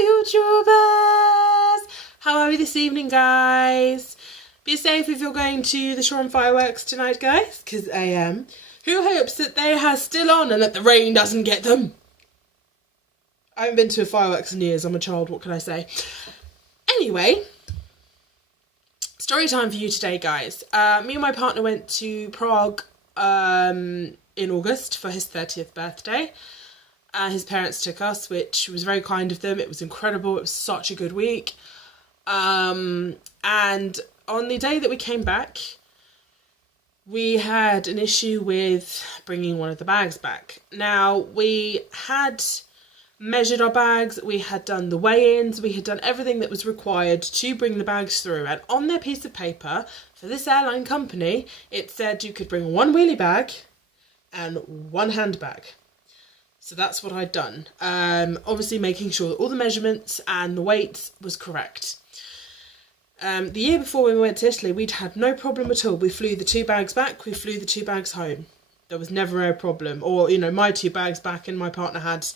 YouTubers! How are we this evening, guys? Be safe if you're going to the Shore fireworks tonight, guys, because I am. Who hopes that they are still on and that the rain doesn't get them? I haven't been to a fireworks in years. I'm a child, what can I say? Anyway, story time for you today, guys. Me and my partner went to Prague in August for his 30th birthday. His parents took us, which was very kind of them. It was incredible. It was such a good week. And on the day that we came back, we had an issue with bringing one of the bags back. Now, we had measured our bags, we had done the weigh-ins, we had done everything that was required to bring the bags through. And on their piece of paper, for this airline company, it said you could bring one wheelie bag and one handbag. So that's what I'd done. Obviously making sure that all the measurements and the weights was correct. The year before when we went to Italy, we'd had no problem at all. We flew the 2 bags back, we flew the 2 bags home. There was never a problem. Or, you know, my 2 bags back and my partner had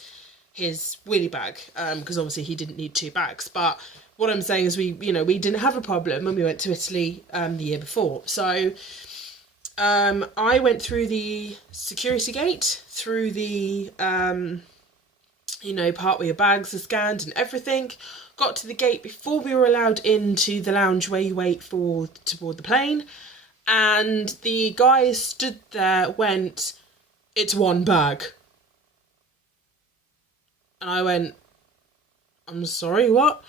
his wheelie bag, because obviously he didn't need 2 bags. But what I'm saying is we didn't have a problem when we went to Italy the year before. So I went through the security gate, through the, part where your bags are scanned and everything. Got to the gate before we were allowed into the lounge where you wait to board the plane. And the guy stood there, went, "It's 1 bag." And I went, "I'm sorry, what?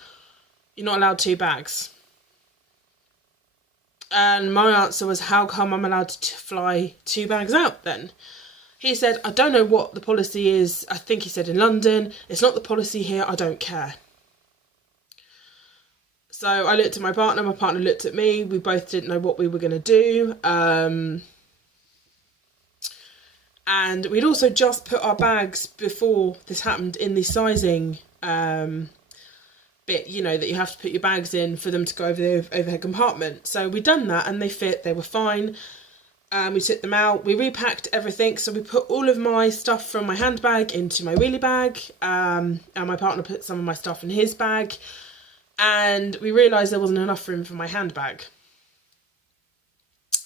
You're not allowed 2 bags." And my answer was, how come I'm allowed to fly 2 bags out then? He said, "I don't know what the policy is. I think he said in London. It's not the policy here. I don't care." So I looked at my partner looked at me. We both didn't know what we were going to do. And we'd also just put our bags before this happened in the sizing bit, that you have to put your bags in for them to go over the overhead compartment. So we'd done that and they fit, they were fine. We took them out, we repacked everything. So we put all of my stuff from my handbag into my wheelie bag, and my partner put some of my stuff in his bag, and we realised there wasn't enough room for my handbag.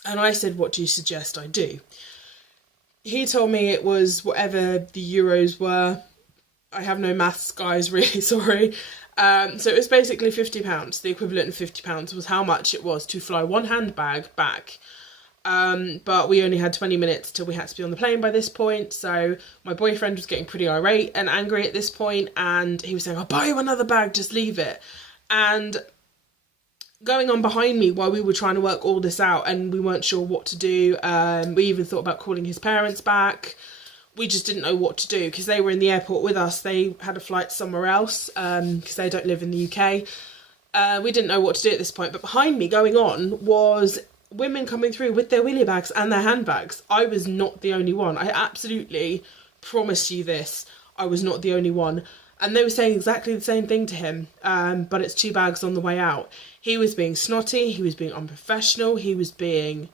And I said, "What do you suggest I do?" He told me it was whatever the euros were. I have no maths, guys, really sorry. So it was basically £50. The equivalent of £50 was how much it was to fly 1 handbag back. But we only had 20 minutes till we had to be on the plane by this point. So my boyfriend was getting pretty irate and angry at this point, and he was saying, "I'll buy you another bag, just leave it." And going on behind me while we were trying to work all this out, and we weren't sure what to do. We even thought about calling his parents back. We just didn't know what to do because they were in the airport with us. They had a flight somewhere else because they don't live in the UK. We didn't know what to do at this point. But behind me going on was women coming through with their wheelie bags and their handbags. I was not the only one. I absolutely promise you this. I was not the only one. And they were saying exactly the same thing to him, but it's 2 bags on the way out. He was being snotty, he was being unprofessional, he was being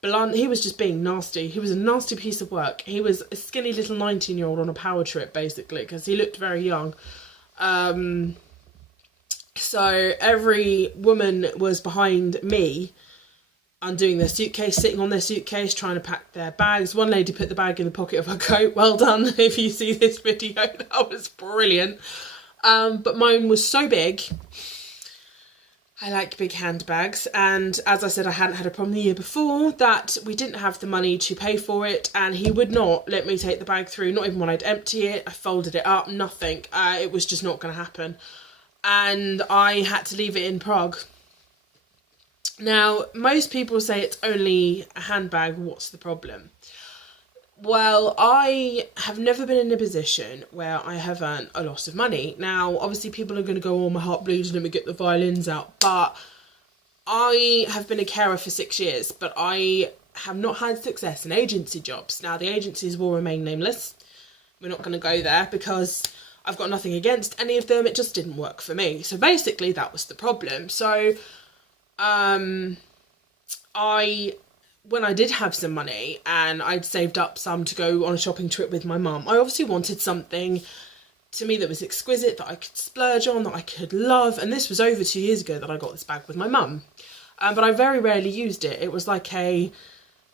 blunt, he was just being nasty. He was a nasty piece of work. He was a skinny little 19-year-old on a power trip, basically, because he looked very young. So every woman was behind me, undoing their suitcase, sitting on their suitcase, trying to pack their bags. One lady put the bag in the pocket of her coat. Well done if you see this video. That was brilliant. But mine was so big. I like big handbags. And as I said, I hadn't had a problem the year before, that we didn't have the money to pay for it. And he would not let me take the bag through, not even when I'd empty it. I folded it up, nothing. It was just not going to happen. And I had to leave it in Prague. Now, most people say it's only a handbag, what's the problem? Well, I have never been in a position where I have earned a lot of money. Now, obviously people are going to go, "Oh, my heart bleeds, let me get the violins out." But I have been a carer for 6 years, but I have not had success in agency jobs. Now, the agencies will remain nameless. We're not going to go there because I've got nothing against any of them. It just didn't work for me. So basically that was the problem. So when I did have some money and I'd saved up some to go on a shopping trip with my mum, I obviously wanted something to me that was exquisite, that I could splurge on, that I could love. And this was over 2 years ago that I got this bag with my mum. But I very rarely used it. It was like a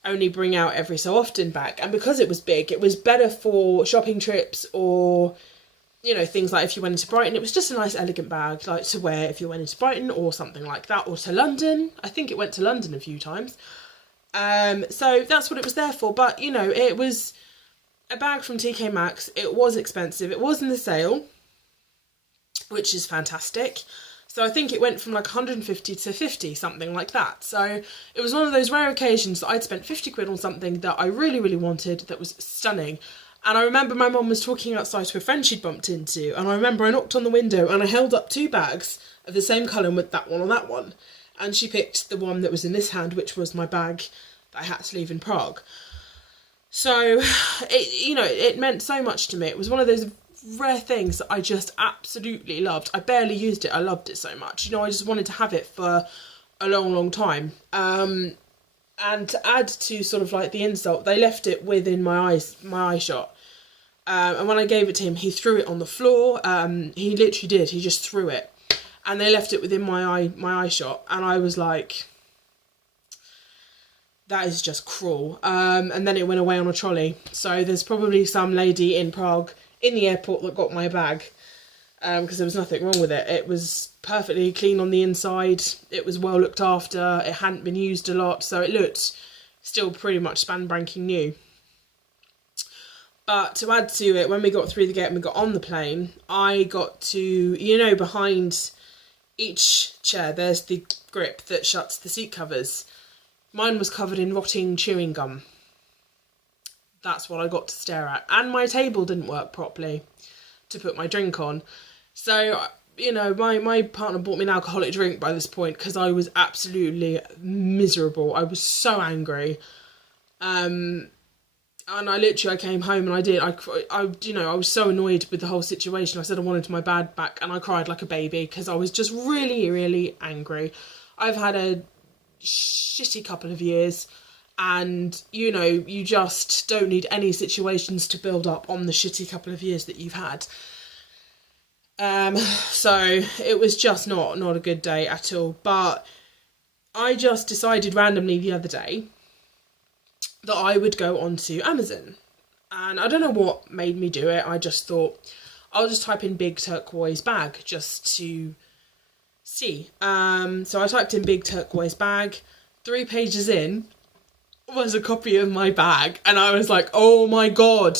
only bring out every so often bag. And because it was big, it was better for shopping trips or, you know, things like if you went into Brighton. It was just a nice elegant bag, like to wear if you went into Brighton or something like that, or to London. I think it went to London a few times. So that's what it was there for. But, you know, it was a bag from TK Maxx. It was expensive. It was in the sale, which is fantastic. So I think it went from like 150 to 50, something like that. So it was one of those rare occasions that I'd spent 50 quid on something that I really, really wanted, that was stunning. And I remember my mum was talking outside to a friend she'd bumped into, and I remember I knocked on the window and I held up 2 bags of the same colour with that one on that one. And she picked the one that was in this hand, which was my bag that I had to leave in Prague. So, it meant so much to me. It was one of those rare things that I just absolutely loved. I barely used it. I loved it so much. You know, I just wanted to have it for a long, long time. And to add to sort of like the insult, they left it within my eye shot. And when I gave it to him, he threw it on the floor. He literally did. He just threw it. And they left it within my eye shot. And I was like, that is just cruel. And then it went away on a trolley. So there's probably some lady in Prague in the airport that got my bag, because there was nothing wrong with it. It was perfectly clean on the inside. It was well looked after. It hadn't been used a lot, so it looked still pretty much spanking new. But to add to it, when we got through the gate and we got on the plane, I got to, you know, behind each chair there's the grip that shuts the seat covers. Mine was covered in rotting chewing gum. That's what I got to stare at. And my table didn't work properly to put my drink on. So, you know, my partner bought me an alcoholic drink by this point because I was absolutely miserable. I was so angry. And I came home and I was so annoyed with the whole situation. I said I wanted my bag back and I cried like a baby because I was just really, really angry. I've had a shitty couple of years, and you know, you just don't need any situations to build up on the shitty couple of years that you've had. So it was just not a good day at all. But I just decided randomly the other day that I would go onto Amazon, and I don't know what made me do it. I just thought I'll just type in big turquoise bag just to see. So I typed in big turquoise bag. 3 pages in was a copy of my bag, and I was like, oh my god,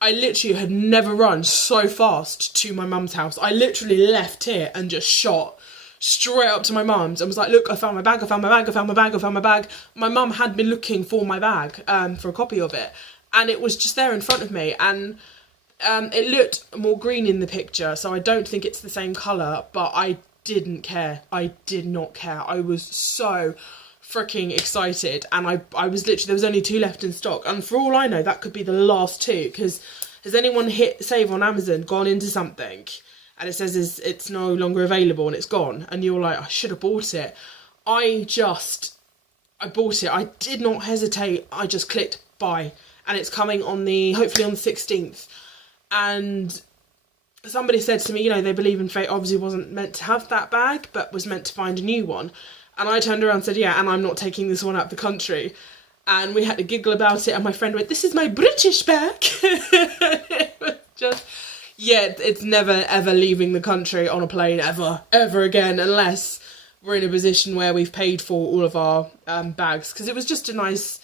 I literally had never run so fast to my mum's house. I literally left here and just shot straight up to my mum's and was like, look, I found my bag, I found my bag, I found my bag, I found my bag. My mum had been looking for my bag, for a copy of it, and it was just there in front of me. And it looked more green in the picture, so I don't think it's the same colour, but I didn't care. I did not care. I was so freaking excited, and I was literally, there was only 2 left in stock, and for all I know that could be the last 2, because has anyone hit save on Amazon, gone into something and it says it's no longer available and it's gone, and you're like, I should have bought it. I bought it. I did not hesitate. I just clicked buy, and it's coming hopefully on the 16th. And somebody said to me, you know, they believe in fate, obviously wasn't meant to have that bag, but was meant to find a new one. And I turned around and said, yeah, and I'm not taking this one out of the country. And we had to giggle about it, and my friend went, this is my British bag. It was just, yeah, it's never, ever leaving the country on a plane, ever again, unless we're in a position where we've paid for all of our bags. Because it was just a nice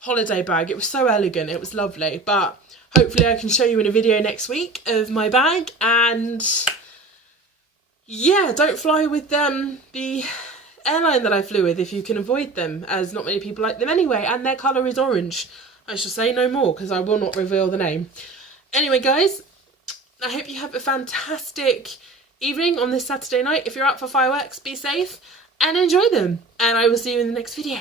holiday bag. It was so elegant. It was lovely. But hopefully I can show you in a video next week of my bag. And yeah, don't fly with the airline that I flew with if you can avoid them, as not many people like them anyway, and their colour is orange. I shall say no more because I will not reveal the name. Anyway guys, I hope you have a fantastic evening on this Saturday night. If you're out for fireworks, be safe and enjoy them, and I will see you in the next video.